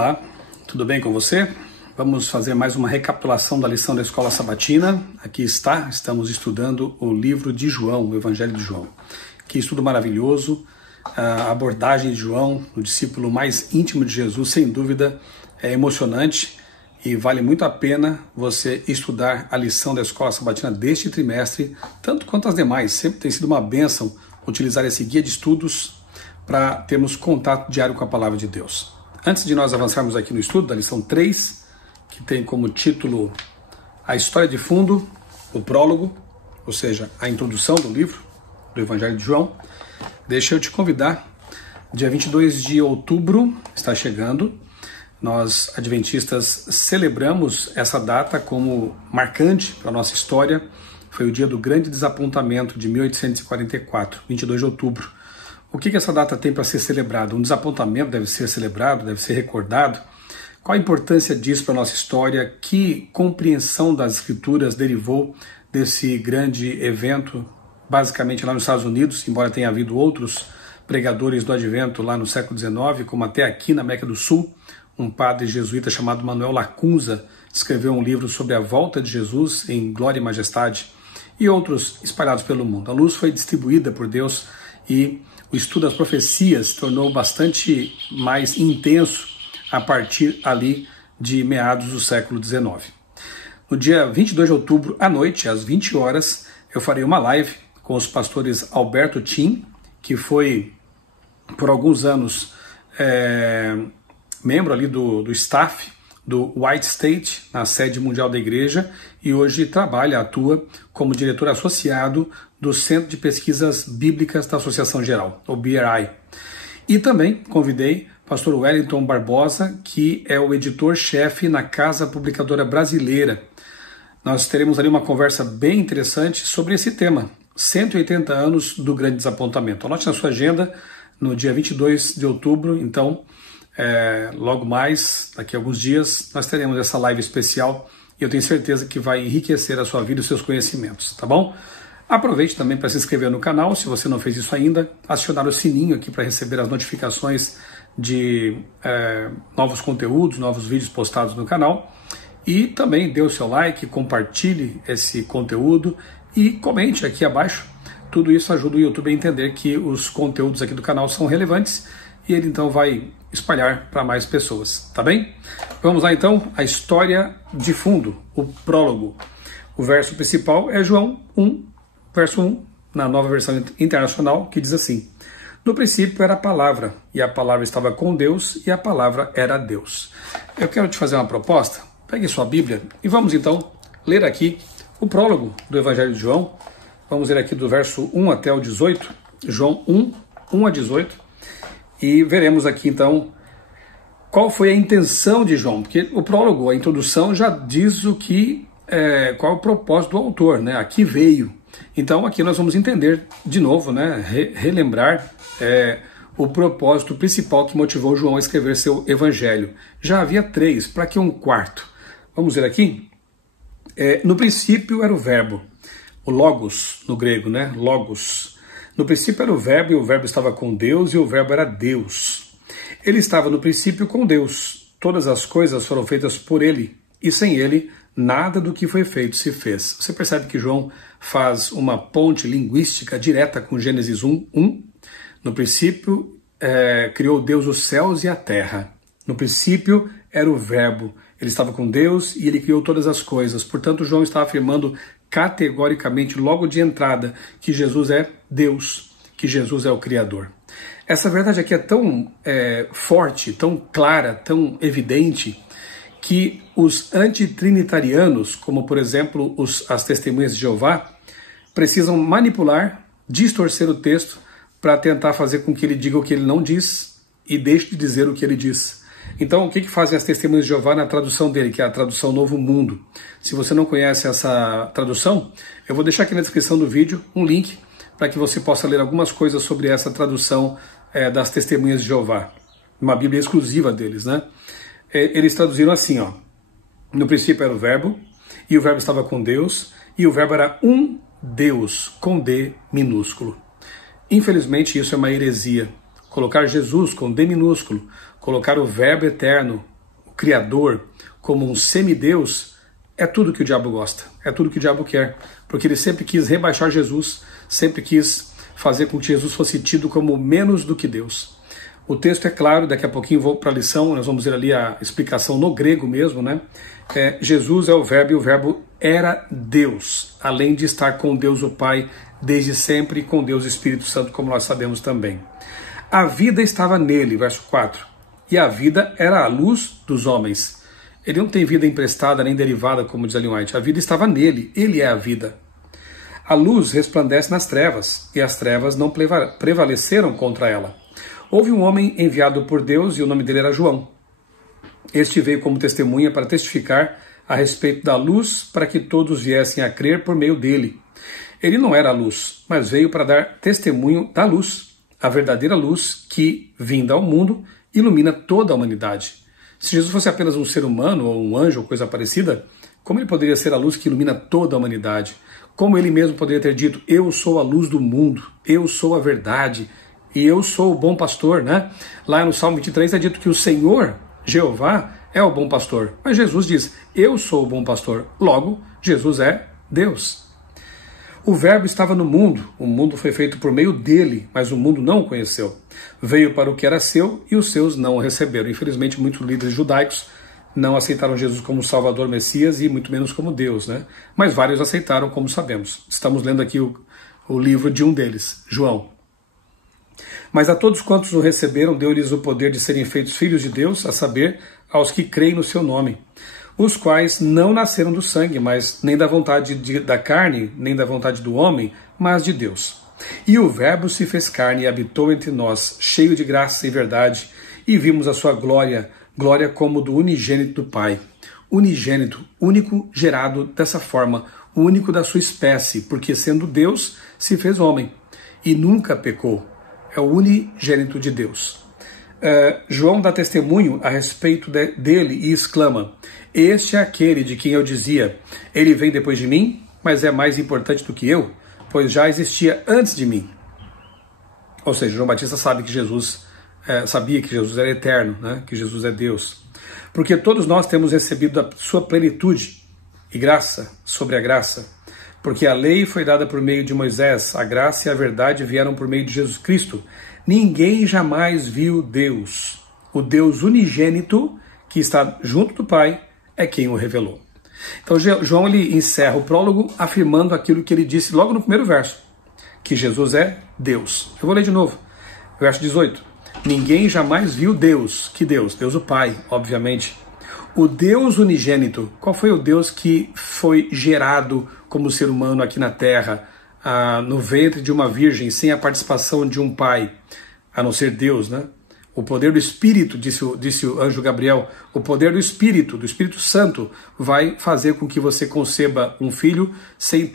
Olá, tudo bem com você? Vamos fazer mais uma recapitulação da lição da Escola Sabatina. Aqui estamos estudando o livro de João, o Evangelho de João. Que estudo maravilhoso, a abordagem de João, o discípulo mais íntimo de Jesus, sem dúvida, é emocionante e vale muito a pena você estudar a lição da Escola Sabatina deste trimestre, tanto quanto as demais. Sempre tem sido uma bênção utilizar esse guia de estudos para termos contato diário com a Palavra de Deus. Antes de nós avançarmos aqui no estudo da lição 3, que tem como título a história de fundo, o prólogo, ou seja, a introdução do livro do Evangelho de João, deixa eu te convidar. Dia 22 de outubro está chegando. Nós, adventistas, celebramos essa data como marcante para a nossa história. Foi o dia do grande desapontamento de 1844, 22 de outubro. O que essa data tem para ser celebrado? Um desapontamento deve ser celebrado, deve ser recordado. Qual a importância disso para a nossa história? Que compreensão das Escrituras derivou desse grande evento, basicamente lá nos Estados Unidos, embora tenha havido outros pregadores do Advento lá no século XIX, como até aqui na América do Sul, um padre jesuíta chamado Manuel Lacunza escreveu um livro sobre a volta de Jesus em Glória e Majestade, e outros espalhados pelo mundo. A luz foi distribuída por Deus e o estudo das profecias se tornou bastante mais intenso a partir ali de meados do século XIX. No dia 22 de outubro, à noite, às 20 horas, eu farei uma live com os pastores Alberto Tim, que foi por alguns anos membro ali do staff do White State, na sede mundial da igreja, e hoje atua como diretor associado do Centro de Pesquisas Bíblicas da Associação Geral, o BRI. E também convidei pastor Wellington Barbosa, que é o editor-chefe na Casa Publicadora Brasileira. Nós teremos ali uma conversa bem interessante sobre esse tema, 180 anos do grande desapontamento. Anote na sua agenda, no dia 22 de outubro, então, logo mais, daqui a alguns dias, nós teremos essa live especial e eu tenho certeza que vai enriquecer a sua vida e os seus conhecimentos, tá bom? Aproveite também para se inscrever no canal, se você não fez isso ainda, acionar o sininho aqui para receber as notificações de novos conteúdos, novos vídeos postados no canal, e também dê o seu like, compartilhe esse conteúdo e comente aqui abaixo. Tudo isso ajuda o YouTube a entender que os conteúdos aqui do canal são relevantes e ele então vai espalhar para mais pessoas, tá bem? Vamos lá então, a história de fundo, o prólogo. O verso principal é João 1, verso 1, na Nova Versão Internacional, que diz assim: no princípio era a palavra, e a palavra estava com Deus, e a palavra era Deus. Eu quero te fazer uma proposta. Pegue sua Bíblia e vamos então ler aqui o prólogo do Evangelho de João. Vamos ler aqui do verso 1 até o 18, João 1, 1 a 18, e veremos aqui então qual foi a intenção de João, porque o prólogo, a introdução, já diz qual é o propósito do autor, né? Aqui veio. Então aqui nós vamos entender de novo, né? Relembrar o propósito principal que motivou João a escrever seu evangelho. Já havia 3, para que um quarto? Vamos ver aqui. No princípio era o verbo, o logos no grego, né? Logos. No princípio era o verbo, e o verbo estava com Deus, e o verbo era Deus. Ele estava no princípio com Deus. Todas as coisas foram feitas por ele, e sem ele, nada do que foi feito se fez. Você percebe que João faz uma ponte linguística direta com Gênesis 1:1. No princípio, criou Deus os céus e a terra. No princípio era o verbo. Ele estava com Deus e ele criou todas as coisas. Portanto, João está afirmando categoricamente, logo de entrada, que Jesus é Deus, que Jesus é o Criador. Essa verdade aqui é tão forte, tão clara, tão evidente, que os antitrinitarianos, como por exemplo as testemunhas de Jeová, precisam manipular, distorcer o texto para tentar fazer com que ele diga o que ele não diz e deixe de dizer o que ele diz. Então, o que fazem as testemunhas de Jeová na tradução dele, que é a tradução Novo Mundo? Se você não conhece essa tradução, eu vou deixar aqui na descrição do vídeo um link para que você possa ler algumas coisas sobre essa tradução das testemunhas de Jeová. Uma Bíblia exclusiva deles, né? Eles traduziram assim, ó: no princípio era o verbo, e o verbo estava com Deus, e o verbo era um Deus, com D minúsculo. Infelizmente isso é uma heresia. Colocar Jesus com D minúsculo, colocar o verbo eterno criador, como um semideus, é tudo que o diabo gosta, é tudo que o diabo quer, porque ele sempre quis rebaixar Jesus, sempre quis fazer com que Jesus fosse tido como menos do que Deus. O texto é claro, daqui a pouquinho vou para a lição, nós vamos ver ali a explicação no grego mesmo, né? Jesus é o Verbo e o Verbo era Deus, além de estar com Deus o Pai desde sempre e com Deus o Espírito Santo, como nós sabemos também. A vida estava nele, verso 4, e a vida era a luz dos homens. Ele não tem vida emprestada nem derivada, como diz Ellen White, a vida estava nele, ele é a vida. A luz resplandece nas trevas, e as trevas não prevaleceram contra ela. Houve um homem enviado por Deus e o nome dele era João. Este veio como testemunha para testificar a respeito da luz, para que todos viessem a crer por meio dele. Ele não era a luz, mas veio para dar testemunho da luz, a verdadeira luz que, vinda ao mundo, ilumina toda a humanidade. Se Jesus fosse apenas um ser humano ou um anjo ou coisa parecida, como ele poderia ser a luz que ilumina toda a humanidade? Como ele mesmo poderia ter dito, eu sou a luz do mundo, eu sou a verdade, e eu sou o bom pastor, né? Lá no Salmo 23 é dito que o Senhor, Jeová, é o bom pastor. Mas Jesus diz, eu sou o bom pastor. Logo, Jesus é Deus. O Verbo estava no mundo, o mundo foi feito por meio dele, mas o mundo não o conheceu. Veio para o que era seu e os seus não o receberam. Infelizmente, muitos líderes judaicos não aceitaram Jesus como Salvador Messias e muito menos como Deus, né? Mas vários aceitaram, como sabemos. Estamos lendo aqui o livro de um deles, João. Mas a todos quantos o receberam, deu-lhes o poder de serem feitos filhos de Deus, a saber, aos que creem no seu nome, os quais não nasceram do sangue, mas nem da vontade da carne, nem da vontade do homem, mas de Deus. E o Verbo se fez carne e habitou entre nós, cheio de graça e verdade, e vimos a sua glória, glória como do unigênito do Pai. Unigênito, único gerado dessa forma, único da sua espécie, porque sendo Deus, se fez homem, e nunca pecou. É o unigênito de Deus. João dá testemunho a respeito dele e exclama, este é aquele de quem eu dizia, ele vem depois de mim, mas é mais importante do que eu, pois já existia antes de mim. Ou seja, João Batista sabia que Jesus era eterno, né? Que Jesus é Deus. Porque todos nós temos recebido a sua plenitude e graça sobre a graça. Porque a lei foi dada por meio de Moisés, a graça e a verdade vieram por meio de Jesus Cristo. Ninguém jamais viu Deus. O Deus unigênito, que está junto do Pai, é quem o revelou. Então João ele encerra o prólogo afirmando aquilo que ele disse logo no primeiro verso, que Jesus é Deus. Eu vou ler de novo, verso 18. Ninguém jamais viu Deus. Que Deus? Deus o Pai, obviamente. O Deus unigênito, qual foi o Deus que foi gerado como ser humano aqui na Terra, no ventre de uma virgem, sem a participação de um pai, a não ser Deus, né? O poder do Espírito, disse o anjo Gabriel, o poder do Espírito Santo, vai fazer com que você conceba um filho sem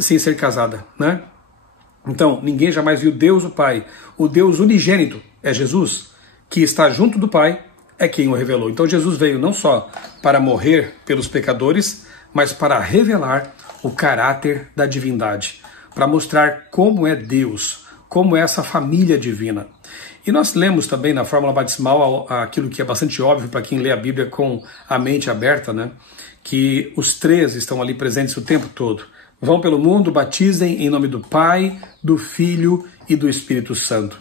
ser casada, né? Então, ninguém jamais viu Deus o Pai. O Deus unigênito é Jesus, que está junto do Pai, é quem o revelou. Então Jesus veio não só para morrer pelos pecadores, mas para revelar o caráter da divindade, para mostrar como é Deus, como é essa família divina. E nós lemos também na fórmula batismal aquilo que é bastante óbvio para quem lê a Bíblia com a mente aberta, né? Que os três estão ali presentes o tempo todo. Vão pelo mundo, batizem em nome do Pai, do Filho e do Espírito Santo.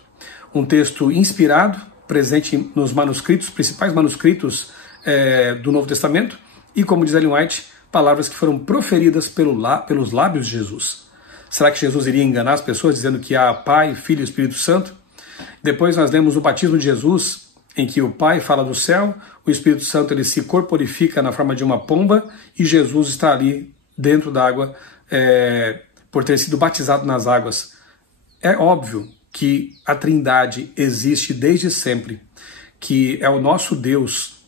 Um texto inspirado, presente nos manuscritos, principais manuscritos do Novo Testamento, e como diz Ellen White, palavras que foram proferidas pelos lábios de Jesus. Será que Jesus iria enganar as pessoas dizendo que há Pai, Filho e Espírito Santo? Depois nós lemos o batismo de Jesus, em que o Pai fala do céu, o Espírito Santo ele se corporifica na forma de uma pomba e Jesus está ali dentro d'água por ter sido batizado nas águas. É óbvio que a Trindade existe desde sempre, que é o nosso Deus,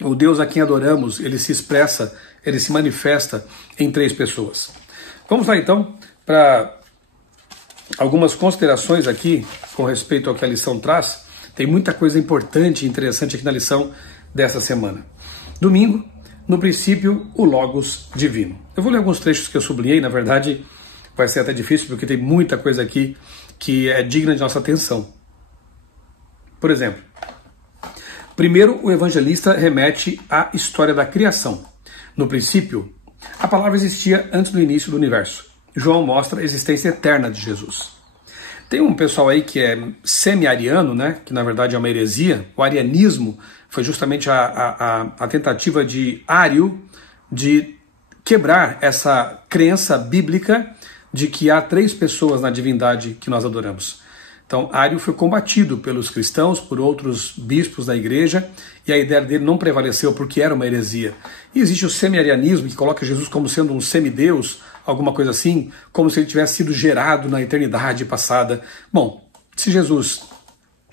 o Deus a quem adoramos, ele se expressa, ele se manifesta em três pessoas. Vamos lá então para algumas considerações aqui com respeito ao que a lição traz. Tem muita coisa importante e interessante aqui na lição dessa semana. Domingo, no princípio, o Logos divino. Eu vou ler alguns trechos que eu sublinhei, na verdade vai ser até difícil porque tem muita coisa aqui que é digna de nossa atenção. Por exemplo, Primeiro, o evangelista remete à história da criação. No princípio, a palavra existia antes do início do universo. João mostra a existência eterna de Jesus. Tem um pessoal aí que é semi-ariano, né, que na verdade é uma heresia. O arianismo foi justamente a tentativa de Ário de quebrar essa crença bíblica de que há 3 pessoas na divindade que nós adoramos. Então, Ário foi combatido pelos cristãos, por outros bispos da igreja, e a ideia dele não prevaleceu porque era uma heresia. E existe o semi-arianismo, que coloca Jesus como sendo um semideus, alguma coisa assim, como se ele tivesse sido gerado na eternidade passada. Bom, se Jesus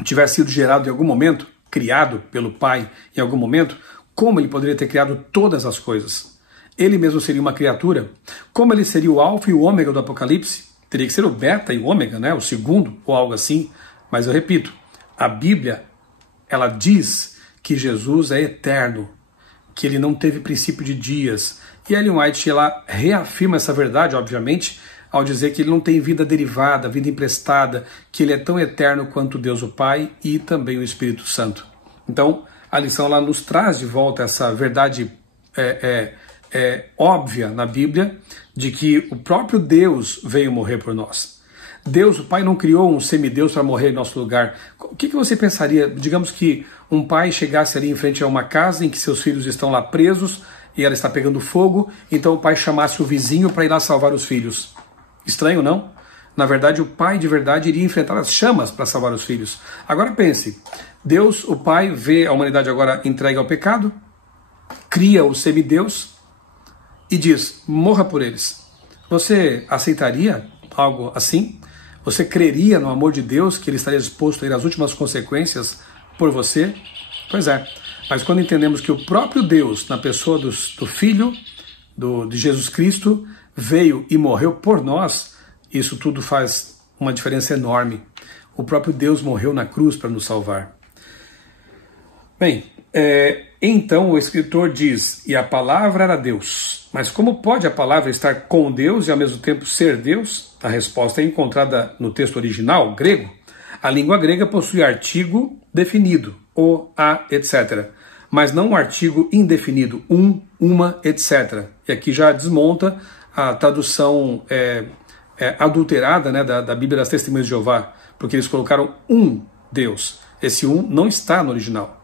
tivesse sido gerado em algum momento, criado pelo Pai em algum momento, como ele poderia ter criado todas as coisas? Ele mesmo seria uma criatura? Como ele seria o alfa e o ômega do Apocalipse? Teria que ser o beta e o ômega, né? O segundo, ou algo assim. Mas eu repito, a Bíblia, ela diz que Jesus é eterno, que ele não teve princípio de dias. E Ellen White, ela reafirma essa verdade, obviamente, ao dizer que ele não tem vida derivada, vida emprestada, que ele é tão eterno quanto Deus o Pai e também o Espírito Santo. Então, a lição ela nos traz de volta essa verdade óbvia na Bíblia, de que o próprio Deus veio morrer por nós. Deus, o Pai, não criou um semideus para morrer em nosso lugar. O que você pensaria, digamos que um pai chegasse ali em frente a uma casa em que seus filhos estão lá presos e ela está pegando fogo, então o pai chamasse o vizinho para ir lá salvar os filhos. Estranho, não? Na verdade, o pai de verdade iria enfrentar as chamas para salvar os filhos. Agora pense, Deus, o Pai, vê a humanidade agora entregue ao pecado, cria o semideus e diz, morra por eles. Você aceitaria algo assim? Você creria no amor de Deus, que ele estaria disposto a ir às últimas consequências por você? Pois é, mas quando entendemos que o próprio Deus, na pessoa do Filho, de Jesus Cristo, veio e morreu por nós, isso tudo faz uma diferença enorme. O próprio Deus morreu na cruz para nos salvar. Bem, então o escritor diz, e a palavra era Deus. Mas como pode a palavra estar com Deus e ao mesmo tempo ser Deus? A resposta é encontrada no texto original, grego. A língua grega possui artigo definido, o, a, etc. Mas não um artigo indefinido, uma, etc. E aqui já desmonta a tradução adulterada, né, da Bíblia das Testemunhas de Jeová, porque eles colocaram um Deus. Esse não está no original.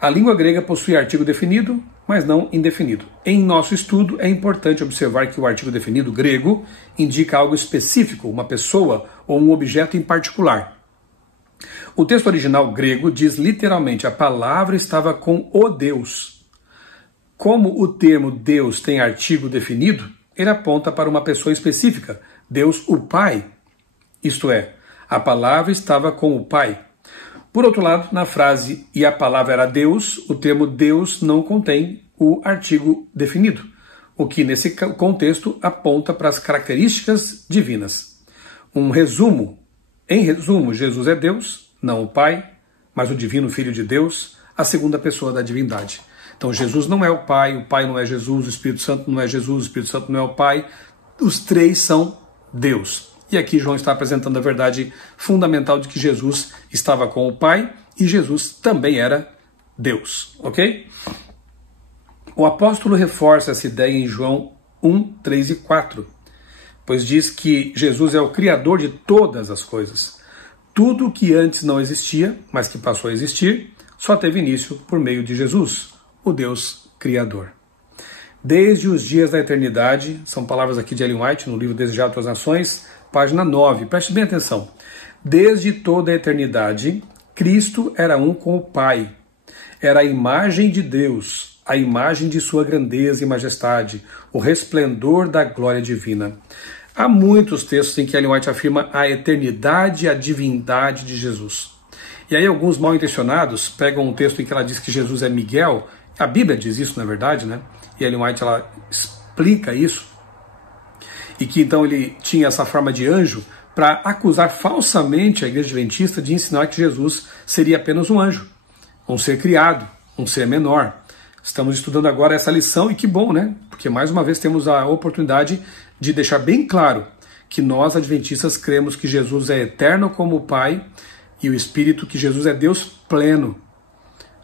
A língua grega possui artigo definido, mas não indefinido. Em nosso estudo, é importante observar que o artigo definido grego indica algo específico, uma pessoa ou um objeto em particular. O texto original grego diz literalmente, a palavra estava com o Deus. Como o termo Deus tem artigo definido, ele aponta para uma pessoa específica, Deus o Pai. Isto é, a palavra estava com o Pai. Por outro lado, na frase e a palavra era Deus, o termo Deus não contém o artigo definido, o que nesse contexto aponta para as características divinas. Em resumo, Jesus é Deus, não o Pai, mas o divino Filho de Deus, a segunda pessoa da divindade. Então Jesus não é o Pai não é Jesus, o Espírito Santo não é Jesus, o Espírito Santo não é o Pai, os 3 são Deus. E aqui João está apresentando a verdade fundamental de que Jesus estava com o Pai e Jesus também era Deus, ok? O apóstolo reforça essa ideia em João 1, 3 e 4, pois diz que Jesus é o Criador de todas as coisas. Tudo que antes não existia, mas que passou a existir, só teve início por meio de Jesus, o Deus Criador. Desde os dias da eternidade, são palavras aqui de Ellen White, no livro Desejado às Nações, página 9, preste bem atenção. Desde toda a eternidade, Cristo era um com o Pai. Era a imagem de Deus, a imagem de sua grandeza e majestade, o resplendor da glória divina. Há muitos textos em que Ellen White afirma a eternidade e a divindade de Jesus. E aí alguns mal intencionados pegam um texto em que ela diz que Jesus é Miguel, a Bíblia diz isso, na verdade, né? E Ellen White ela explica isso, e que então ele tinha essa forma de anjo para acusar falsamente a Igreja Adventista de ensinar que Jesus seria apenas um anjo, um ser criado, um ser menor. Estamos estudando agora essa lição e que bom, né? Porque mais uma vez temos a oportunidade de deixar bem claro que nós, adventistas, cremos que Jesus é eterno como o Pai e o Espírito, que Jesus é Deus pleno.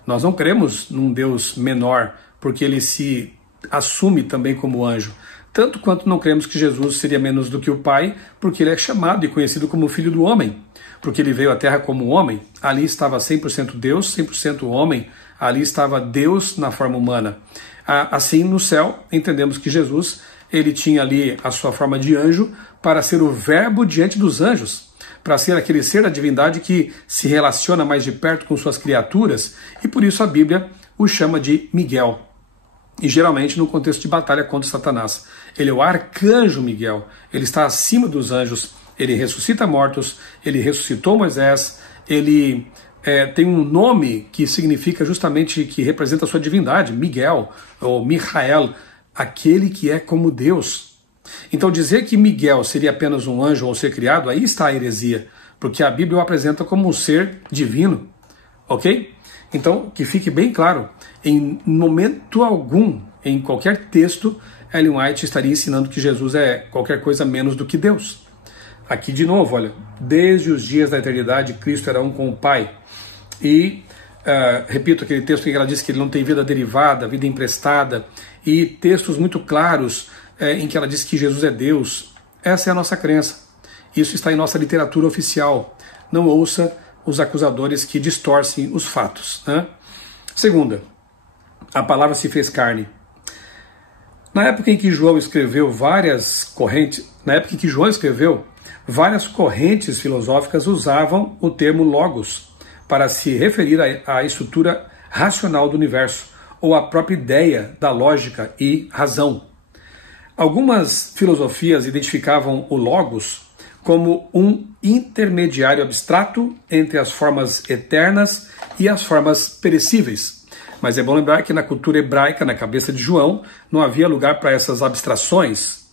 Nós não cremos num Deus menor, porque ele se assume também como anjo. Tanto quanto não cremos que Jesus seria menos do que o Pai, porque ele é chamado e conhecido como Filho do Homem. Porque ele veio à Terra como homem, ali estava 100% Deus, 100% homem, ali estava Deus na forma humana. Assim, no céu, entendemos que Jesus, ele tinha ali a sua forma de anjo para ser o verbo diante dos anjos, para ser aquele ser da divindade que se relaciona mais de perto com suas criaturas, e por isso a Bíblia o chama de Miguel. E geralmente no contexto de batalha contra Satanás. Ele é o arcanjo Miguel, ele está acima dos anjos, ele ressuscita mortos, ele ressuscitou Moisés, ele tem um nome que significa justamente, que representa a sua divindade, Miguel, ou Michael, aquele que é como Deus. Então dizer que Miguel seria apenas um anjo ou um ser criado, aí está a heresia, porque a Bíblia o apresenta como um ser divino, ok? Então, que fique bem claro, em momento algum, em qualquer texto, Ellen White estaria ensinando que Jesus é qualquer coisa menos do que Deus. Aqui de novo, olha, desde os dias da eternidade, Cristo era um com o Pai. E, repito aquele texto em que ela diz que ele não tem vida derivada, vida emprestada, e textos muito claros em que ela diz que Jesus é Deus. Essa é a nossa crença. Isso está em nossa literatura oficial. Não ouça os acusadores que distorcem os fatos, né? Segunda, a palavra se fez carne. Na época em que João escreveu várias correntes filosóficas usavam o termo logos para se referir à estrutura racional do universo, ou à própria ideia da lógica e razão. Algumas filosofias identificavam o logos como um intermediário abstrato entre as formas eternas e as formas perecíveis. Mas é bom lembrar que na cultura hebraica, na cabeça de João, não havia lugar para essas abstrações,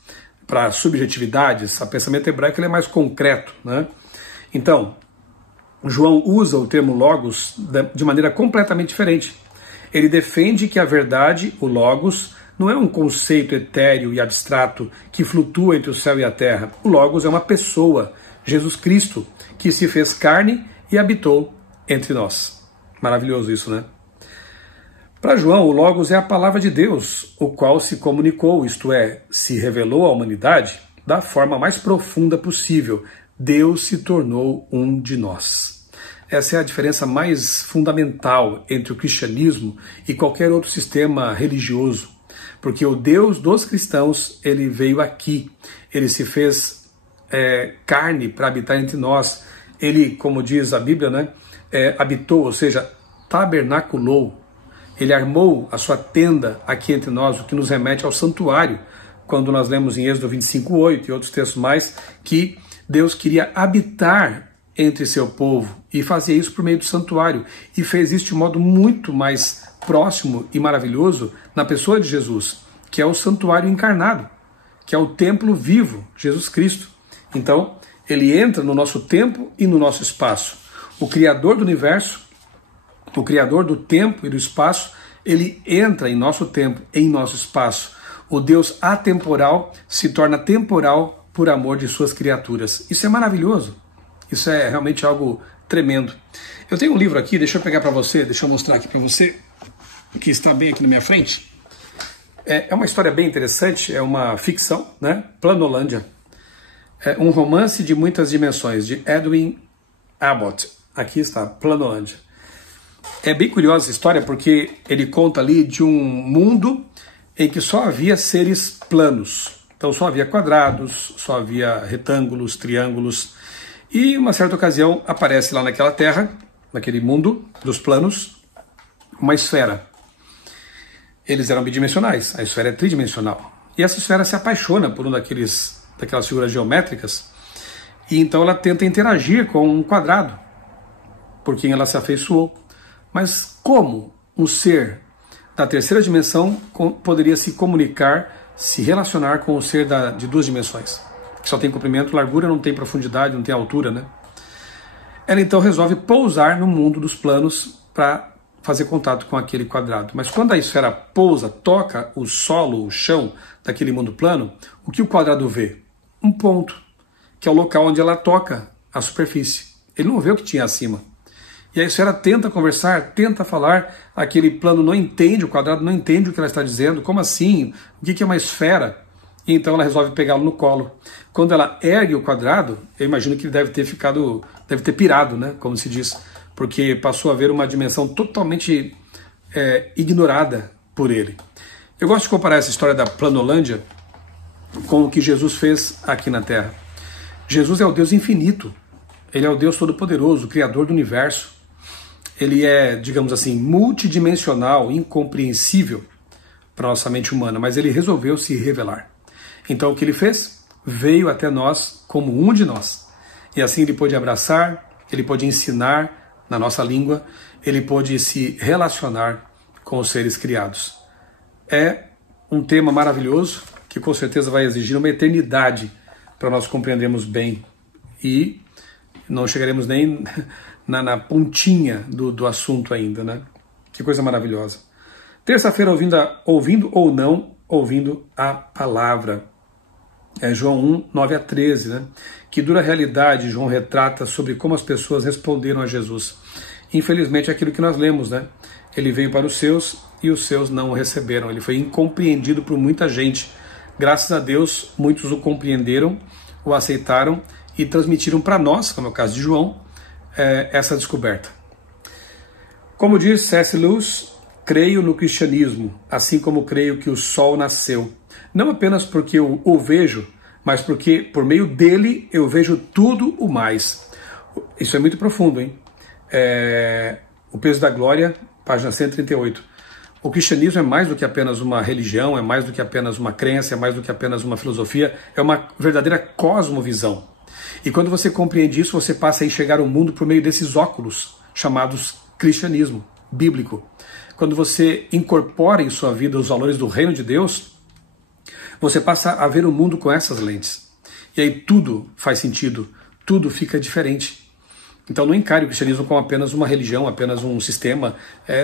para subjetividades. O pensamento hebraico ele é mais concreto, né? Então, João usa o termo logos de maneira completamente diferente. Ele defende que a verdade, o logos, não é um conceito etéreo e abstrato que flutua entre o céu e a terra. O logos é uma pessoa, Jesus Cristo, que se fez carne e habitou entre nós. Maravilhoso isso, né? Para João, o logos é a palavra de Deus, o qual se comunicou, isto é, se revelou à humanidade da forma mais profunda possível. Deus se tornou um de nós. Essa é a diferença mais fundamental entre o cristianismo e qualquer outro sistema religioso. Porque o Deus dos cristãos, ele veio aqui, ele se fez carne para habitar entre nós. Ele, como diz a Bíblia, né, habitou, ou seja, tabernaculou. Ele armou a sua tenda aqui entre nós, o que nos remete ao santuário, quando nós lemos em Êxodo 25:8 e outros textos mais, que Deus queria habitar entre seu povo e fazia isso por meio do santuário. E fez isso de modo muito mais próximo e maravilhoso na pessoa de Jesus, que é o santuário encarnado, que é o templo vivo, Jesus Cristo. Então, ele entra no nosso tempo e no nosso espaço. O Criador do universo, o Criador do tempo e do espaço, ele entra em nosso tempo, em nosso espaço. O Deus atemporal se torna temporal por amor de suas criaturas. Isso é maravilhoso. Isso é realmente algo tremendo. Eu tenho um livro aqui, deixa eu pegar para você, deixa eu mostrar aqui para você, que está bem aqui na minha frente. É uma história bem interessante, é uma ficção, né? Planolândia. É um romance de muitas dimensões, de Edwin Abbott. Aqui está, Planolândia. É bem curiosa essa história porque ele conta ali de um mundo em que só havia seres planos. Então só havia quadrados, só havia retângulos, triângulos. E uma certa ocasião aparece lá naquela terra, naquele mundo dos planos, uma esfera. Eles eram bidimensionais, a esfera é tridimensional. E essa esfera se apaixona por uma daquelas figuras geométricas, e então ela tenta interagir com um quadrado, por quem ela se afeiçoou. Mas como um ser da terceira dimensão poderia se comunicar, se relacionar com o ser de duas dimensões? Que só tem comprimento, largura, não tem profundidade, não tem altura, né? Ela então resolve pousar no mundo dos planos para fazer contato com aquele quadrado. Mas quando a esfera pousa, toca o solo, o chão daquele mundo plano, o que o quadrado vê? Um ponto, que é o local onde ela toca a superfície. Ele não vê o que tinha acima. E aí a senhora tenta conversar, tenta falar, aquele plano não entende, o quadrado não entende o que ela está dizendo, como assim? O que é uma esfera? E então ela resolve pegá-lo no colo. Quando ela ergue o quadrado, eu imagino que ele deve ter pirado, né, como se diz, porque passou a ver uma dimensão totalmente ignorada por ele. Eu gosto de comparar essa história da Planolândia com o que Jesus fez aqui na Terra. Jesus é o Deus infinito, ele é o Deus todo-poderoso, o Criador do universo. Ele é, digamos assim, multidimensional, incompreensível para a nossa mente humana, mas ele resolveu se revelar. Então o que ele fez? Veio até nós como um de nós. E assim ele pôde abraçar, ele pôde ensinar na nossa língua, ele pôde se relacionar com os seres criados. É um tema maravilhoso que com certeza vai exigir uma eternidade para nós compreendermos bem e não chegaremos nem na pontinha do assunto ainda, né? Que coisa maravilhosa. Terça-feira, ouvindo ou não, ouvindo a palavra. João 1, 9 a 13, né? Que dura realidade João retrata sobre como as pessoas responderam a Jesus. Infelizmente é aquilo que nós lemos, né? Ele veio para os seus e os seus não o receberam. Ele foi incompreendido por muita gente. Graças a Deus, muitos o compreenderam, o aceitaram e transmitiram para nós, como é o caso de João, essa descoberta. Como diz C.S. Lewis, creio no cristianismo, assim como creio que o sol nasceu. Não apenas porque eu o vejo, mas porque por meio dele eu vejo tudo o mais. Isso é muito profundo, hein? O Peso da Glória, página 138. O cristianismo é mais do que apenas uma religião, é mais do que apenas uma crença, é mais do que apenas uma filosofia, é uma verdadeira cosmovisão. E quando você compreende isso, você passa a enxergar o mundo por meio desses óculos chamados cristianismo bíblico. Quando você incorpora em sua vida os valores do reino de Deus, você passa a ver o mundo com essas lentes. E aí tudo faz sentido, tudo fica diferente. Então não encare o cristianismo como apenas uma religião, apenas um sistema.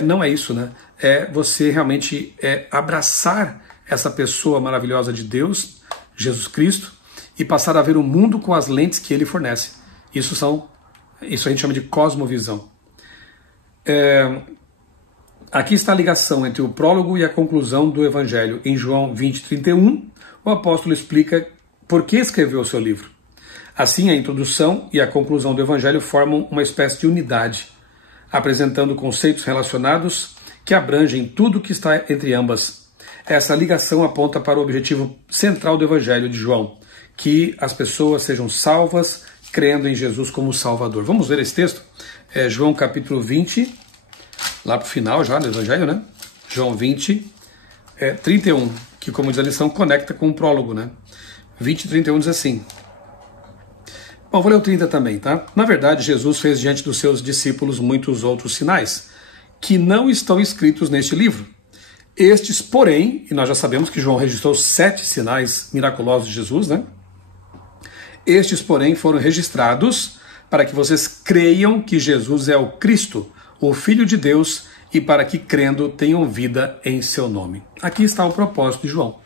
Não é isso, né? É você realmente abraçar essa pessoa maravilhosa de Deus, Jesus Cristo, e passar a ver o mundo com as lentes que ele fornece. Isso a gente chama de cosmovisão. Aqui está a ligação entre o prólogo e a conclusão do Evangelho. Em João 20:31, o apóstolo explica por que escreveu o seu livro. Assim, a introdução e a conclusão do Evangelho formam uma espécie de unidade, apresentando conceitos relacionados que abrangem tudo o que está entre ambas. Essa ligação aponta para o objetivo central do Evangelho de João, que as pessoas sejam salvas crendo em Jesus como Salvador. Vamos ver esse texto? João capítulo 20, lá para o final já do Evangelho, né? João 20, 31, que como diz a lição, conecta com o prólogo, né? 20, 31 diz assim... Bom, vou ler o 30 também, tá? Na verdade, Jesus fez diante dos seus discípulos muitos outros sinais, que não estão escritos neste livro. Estes, porém, e nós já sabemos que João registrou 7 sinais miraculosos de Jesus, né? Estes, porém, foram registrados para que vocês creiam que Jesus é o Cristo, o Filho de Deus, e para que, crendo, tenham vida em seu nome. Aqui está o propósito de João,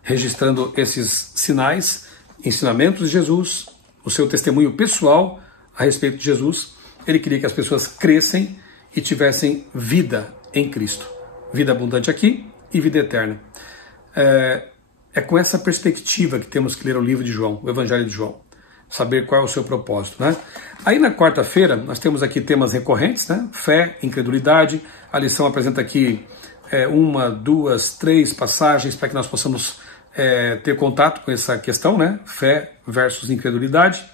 registrando esses sinais, ensinamentos de Jesus, o seu testemunho pessoal a respeito de Jesus. Ele queria que as pessoas crescem e tivessem vida em Cristo. Vida abundante aqui e vida eterna. É com essa perspectiva que temos que ler o livro de João, o Evangelho de João. Saber qual é o seu propósito, né? Aí na quarta-feira nós temos aqui temas recorrentes, né? Fé, incredulidade. A lição apresenta aqui 1, 2, 3 passagens para que nós possamos ter contato com essa questão, né? Fé versus incredulidade.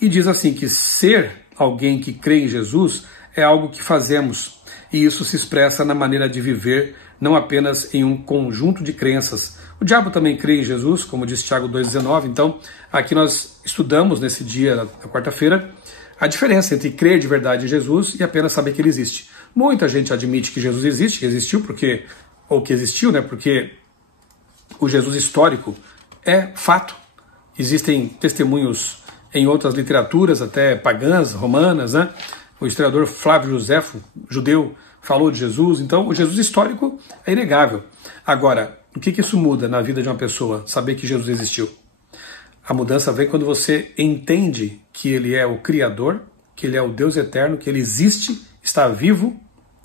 E diz assim que ser alguém que crê em Jesus é algo que fazemos. E isso se expressa na maneira de viver, não apenas em um conjunto de crenças. O diabo também crê em Jesus, como diz Tiago 2,19. Então, aqui nós estudamos nesse dia, na quarta-feira, a diferença entre crer de verdade em Jesus e apenas saber que ele existe. Muita gente admite que Jesus existe, que existiu, que existiu, né? Porque o Jesus histórico é fato. Existem testemunhos em outras literaturas, até pagãs, romanas, né? O historiador Flávio Joséfo, judeu, falou de Jesus. Então, o Jesus histórico é inegável. Agora, o que isso muda na vida de uma pessoa? Saber que Jesus existiu. A mudança vem quando você entende que ele é o Criador, que ele é o Deus eterno, que ele existe, está vivo,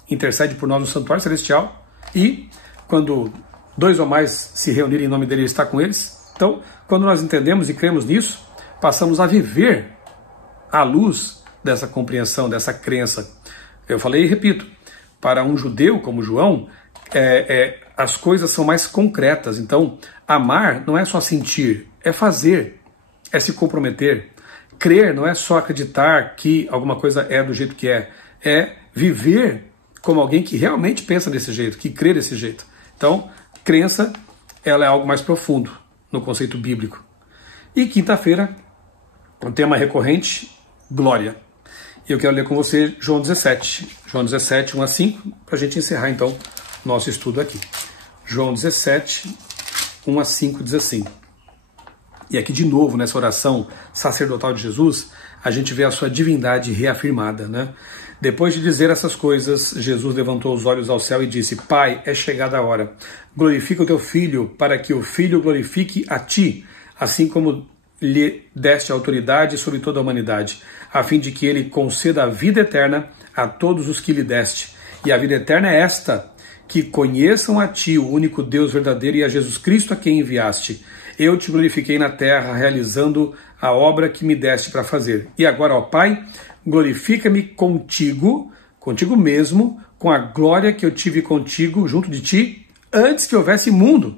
intercede por nós no santuário celestial e quando 2 ou mais se reunirem em nome dele, ele está com eles. Então, quando nós entendemos e cremos nisso, passamos a viver à luz dessa compreensão, dessa crença. Eu falei e repito, para um judeu como João, as coisas são mais concretas. Então, amar não é só sentir, é fazer, é se comprometer. Crer não é só acreditar que alguma coisa é do jeito que é viver como alguém que realmente pensa desse jeito, que crê desse jeito. Então, crença, ela é algo mais profundo no conceito bíblico. E quinta-feira, o tema recorrente, glória. E eu quero ler com você João 17. João 17, 1 a 5, para a gente encerrar então nosso estudo aqui. João 17, 1 a 5 diz assim. E aqui de novo, nessa oração sacerdotal de Jesus, a gente vê a sua divindade reafirmada, né? Depois de dizer essas coisas, Jesus levantou os olhos ao céu e disse: Pai, é chegada a hora. Glorifica o teu Filho, para que o Filho glorifique a ti, assim como lhe deste autoridade sobre toda a humanidade, a fim de que ele conceda a vida eterna a todos os que lhe deste. E a vida eterna é esta, que conheçam a ti, o único Deus verdadeiro, e a Jesus Cristo a quem enviaste. Eu te glorifiquei na terra, realizando a obra que me deste para fazer. E agora, ó Pai, glorifica-me contigo mesmo, com a glória que eu tive contigo, junto de ti, antes que houvesse mundo.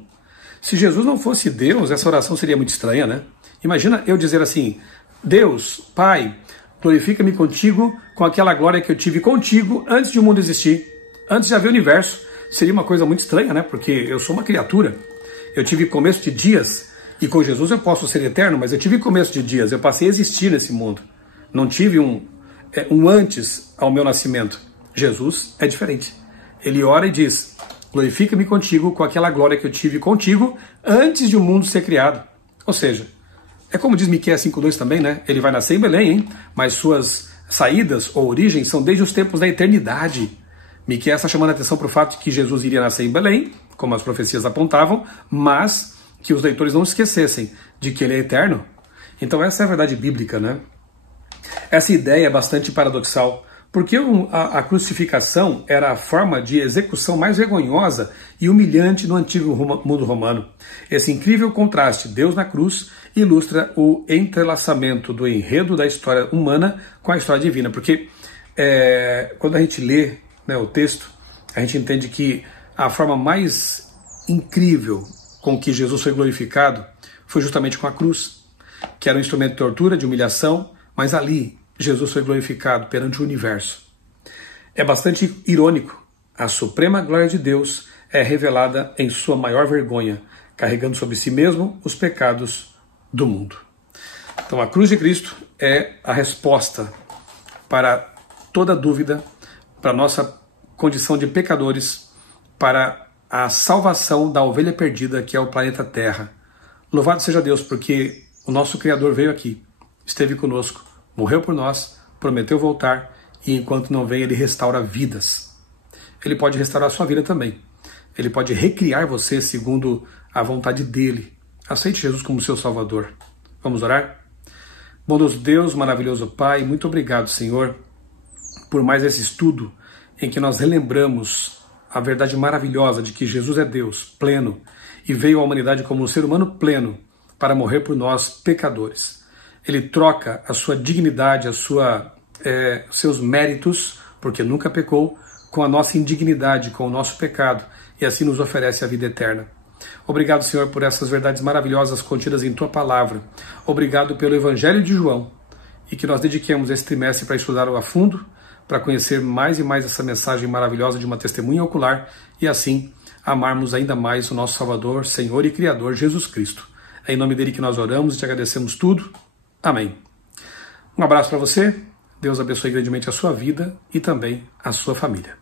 Se Jesus não fosse Deus, essa oração seria muito estranha, né? Imagina eu dizer assim: Deus, Pai, glorifica-me contigo, com aquela glória que eu tive contigo antes de o mundo existir, antes de haver o universo. Seria uma coisa muito estranha, né? Porque eu sou uma criatura. Eu tive começo de dias, e com Jesus eu posso ser eterno, mas eu tive começo de dias, eu passei a existir nesse mundo. Não tive um antes ao meu nascimento. Jesus é diferente. Ele ora e diz: glorifica-me contigo com aquela glória que eu tive contigo antes de o mundo ser criado. Ou seja, é como diz Miqueias 5:2 também, né? Ele vai nascer em Belém, hein? Mas suas saídas ou origens são desde os tempos da eternidade. Miqueias está chamando a atenção para o fato de que Jesus iria nascer em Belém, como as profecias apontavam, mas que os leitores não esquecessem de que ele é eterno. Então essa é a verdade bíblica, né? Essa ideia é bastante paradoxal, porque a crucificação era a forma de execução mais vergonhosa e humilhante no antigo mundo romano. Esse incrível contraste, Deus na cruz, ilustra o entrelaçamento do enredo da história humana com a história divina, porque quando a gente lê, né, o texto, a gente entende que a forma mais incrível com que Jesus foi glorificado foi justamente com a cruz, que era um instrumento de tortura, de humilhação, mas ali Jesus foi glorificado perante o universo. É bastante irônico. A suprema glória de Deus é revelada em sua maior vergonha, carregando sobre si mesmo os pecados do mundo. Então a cruz de Cristo é a resposta para toda dúvida, para a nossa condição de pecadores, para a salvação da ovelha perdida que é o planeta Terra. Louvado seja Deus, porque o nosso Criador veio aqui, esteve conosco, morreu por nós, prometeu voltar, e enquanto não vem, ele restaura vidas. Ele pode restaurar a sua vida também. Ele pode recriar você segundo a vontade dele. Aceite Jesus como seu Salvador. Vamos orar? Bondoso Deus, maravilhoso Pai, muito obrigado, Senhor, por mais esse estudo em que nós relembramos a verdade maravilhosa de que Jesus é Deus, pleno, e veio à humanidade como um ser humano pleno para morrer por nós, pecadores. Ele troca a sua dignidade, seus méritos, porque nunca pecou, com a nossa indignidade, com o nosso pecado, e assim nos oferece a vida eterna. Obrigado, Senhor, por essas verdades maravilhosas contidas em Tua Palavra. Obrigado pelo Evangelho de João, e que nós dediquemos esse trimestre para estudá-lo a fundo, para conhecer mais e mais essa mensagem maravilhosa de uma testemunha ocular, e assim amarmos ainda mais o nosso Salvador, Senhor e Criador, Jesus Cristo. É em nome dele que nós oramos e te agradecemos tudo. Amém. Um abraço para você, Deus abençoe grandemente a sua vida e também a sua família.